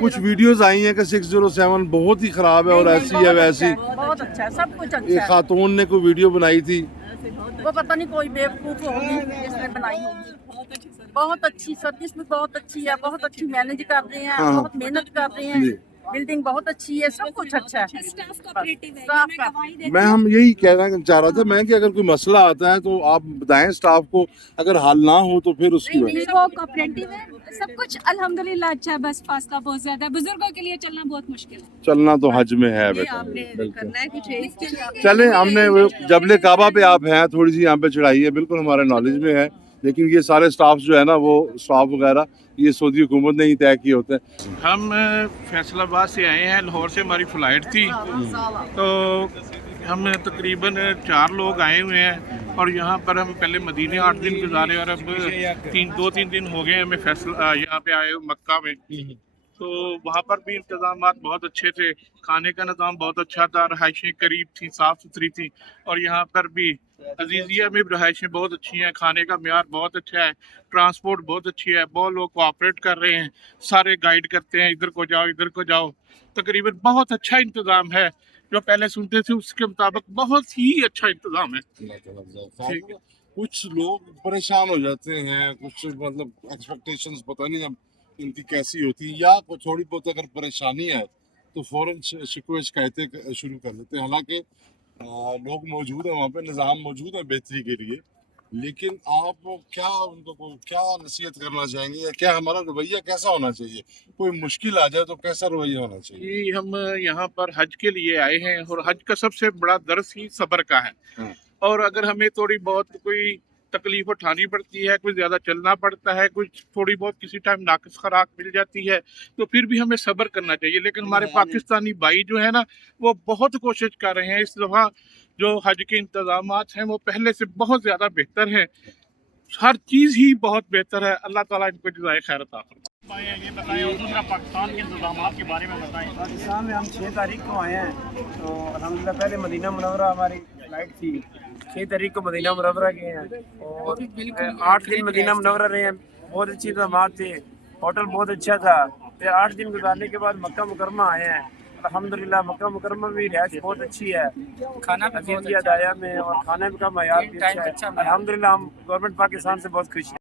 کچھ videos I ہیں کہ 607 بہت ہی خراب ہے اور ایسی ہے ویسی. بہت اچھا ہے, سب کچھ ایک اچھا ہے. خاتون نے کوئی ویڈیو بنائی تھی, وہ پتہ نہیں کوئی بیوقوف ہوگی جس نے بنائی ہوگی. بہت اچھی سروس بھی بہت اچھی ہے, بہت اچھی مینج کر رہے ہیں, ہاں. بہت محنت کر رہے ہیں, جی. بلڈنگ بہت اچھی ہے, سب کچھ اچھا ہے. اسٹاف کا میں ہم یہی کہنا چاہ رہا تھا میں کہ اگر کوئی مسئلہ آتا ہے تو آپ بتائیں اسٹاف کو, اگر حل نہ ہو تو پھر اس کی وہ کوآپریٹو ہے, سب کچھ الحمدللہ اچھا ہے, بس فاصلہ بہت زیادہ ہے, بزرگوں کے لیے چلنا بہت مشکل ہے. چلنا تو حج میں ہے بیٹا. بالکل چلیں, ہم نے جبل کعبہ پہ آپ ہیں, تھوڑی سی یہاں پہ چڑھائی ہے, بالکل ہمارے نالج میں ہے, لیکن یہ سارے اسٹاف جو ہے نا وہ اسٹاف وغیرہ یہ سعودی حکومت نے ہی طے کیے ہوتے ہیں. ہم فیصل آباد سے آئے ہیں, لاہور سے ہماری فلائٹ تھی, تو ہم تقریباً 4 لوگ آئے ہوئے ہیں, اور یہاں پر ہم پہلے مدینے 8 دن گزارے, اور اب 2-3 دن ہو گئے ہمیں یہاں پہ آئے مکہ میں. تو وہاں پر بھی انتظامات بہت اچھے تھے, کھانے کا نظام بہت اچھا تھا, رہائشیں قریب تھیں, صاف ستھری تھیں, اور یہاں پر بھی عزیزیہ میں بھی رہائشیں بہت اچھی ہیں, کھانے کا معیار بہت اچھا ہے, ٹرانسپورٹ بہت اچھی ہے, بہت لوگ کوآپریٹ کر رہے ہیں, سارے گائیڈ کرتے ہیں, ادھر کو جاؤ ادھر کو جاؤ. تقریباً بہت اچھا انتظام ہے, جو پہلے سنتے تھے اس کے مطابق بہت ہی اچھا انتظام ہے. کچھ لوگ پریشان ہو جاتے ہیں, کچھ مطلب ایکسپیکٹیشنز پتہ نہیں اب ان کی کیسی ہوتی ہیں, یا کوئی تھوڑی بہت اگر پریشانی ہے تو فوراً شکوے شکایتیں شروع کر دیتے ہیں. حالانکہ لوگ موجود ہیں وہاں پہ, نظام موجود ہے بہتری کے لیے, لیکن آپ کیا ان کو کیا نصیحت کرنا چاہیں گے, یا کیا ہمارا رویہ کیسا ہونا چاہیے؟ کوئی مشکل آ جائے تو کیسا رویہ ہونا چاہیے؟ جی, ہم یہاں پر حج کے لیے آئے ہیں, اور حج کا سب سے بڑا درس ہی صبر کا ہے. اور اگر ہمیں تھوڑی بہت کوئی تکلیف اٹھانی پڑتی ہے, کچھ زیادہ چلنا پڑتا ہے, کچھ تھوڑی بہت کسی ٹائم ناقص خوراک مل جاتی ہے, تو پھر بھی ہمیں صبر کرنا چاہیے. لیکن ہمارے پاکستانی بھائی جو ہے نا, وہ بہت کوشش کر رہے ہیں. اس دفعہ جو حج کے انتظامات ہیں وہ پہلے سے بہت زیادہ بہتر ہیں, ہر چیز ہی بہت بہتر ہے. اللہ تعالیٰ ان کو جزائے خیر عطا فرمائے. یہ بتائیں, اور دوسرا پاکستان کے انتظامات کے بارے میں بتائیں. پاکستان میں ہم 6 تاریخ کو آئے ہیں, تو الحمدللہ پہلے مدینہ منورہ ہماری فلائٹ تھی, 6 تاریخ کو مدینہ منورہ گئے ہیں, اور 8 دن مدینہ منورہ رہے ہیں. بہت اچھی انتظامات تھے, ہوٹل بہت اچھا تھا. پھر 8 دن گزارنے کے بعد مکہ مکرمہ آئے ہیں. الحمدللہ مکہ مکرمہ میں بھی رہائش بہت اچھی ہے, کھانا بھی دایا میں, اور کھانے کا معیار بھی اچھا ہے. الحمدللہ ہم گورنمنٹ پاکستان سے بہت خوش ہیں.